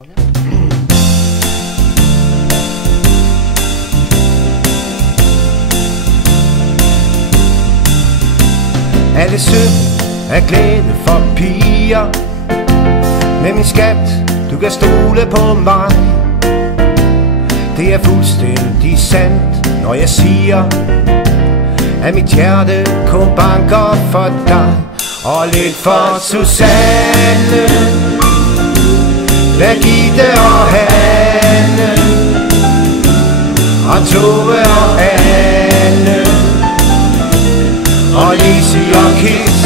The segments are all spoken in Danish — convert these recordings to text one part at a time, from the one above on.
Alle søm er glæde for piger. Med min skat, du kan stole på mig. Det er fuldstændig sandt, når jeg siger, at mit hjerte kun banker for dig. Og lidt for Susanne, Birgitte og Hanne, og Tove og Anne, og Lise og Kis,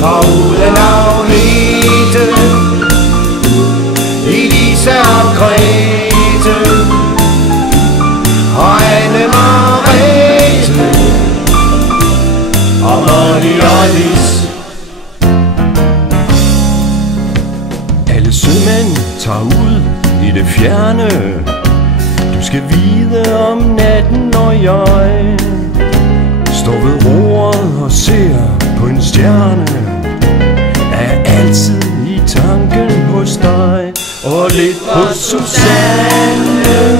foruden Agnete, Elisa og Grete, og Anne Margrethe, og Molly og Lis. Alle sømænd tager ud i det fjerne. Du skal vide om natten, når jeg står ved roret og ser på en stjerne. Er altid i tanken hos dig. Og lidt på Susanne,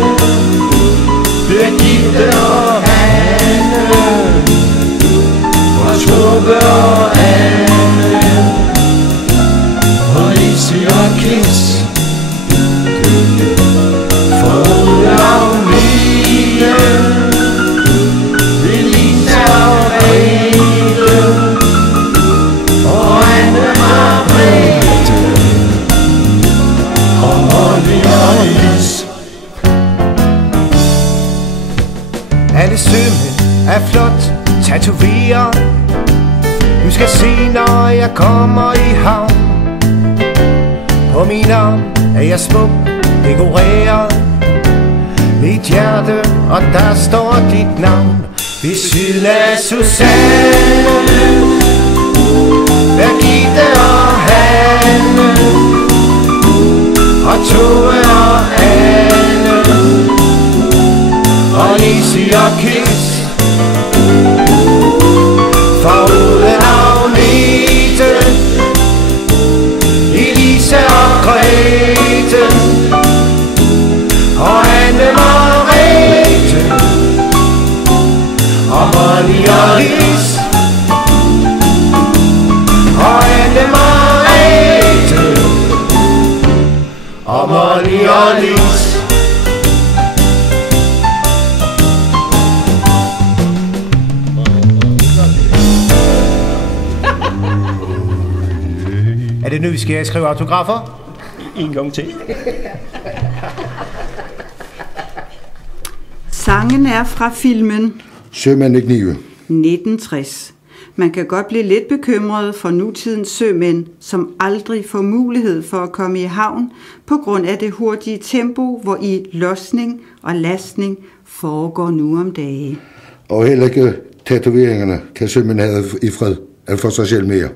Birgitte og Hanne, og Tove og Anne, og Lise og Kis, foruden Agnete, Elisa og Grete, og Anne Margrethe, og Molly og Lis. Alle sømme er flot tatoveret. Du skal se, når jeg kommer i havn. På min arm er jeg smuk dekoreret. Mit hjerte, og der står dit navn. Ved siden af Susanne, Birgitte og Hanne, og Tove og Anne, og Lise og Kis, foruden Agnete, Elisa og Grete, og Anne Margrethe, og Molly og Lis, og Anne Margrethe, og Molly og Lis. Er det nu, vi skal skrive autografer? En gang til. Sangen er fra filmen Sømænd i knive 1960. Man kan godt blive lidt bekymret for nutidens sømænd, som aldrig får mulighed for at komme i havn på grund af det hurtige tempo, hvor i losning og lastning foregår nu om dage. Og heller ikke tatoveringerne kan sømænd have i fred, alt for sig selv mere.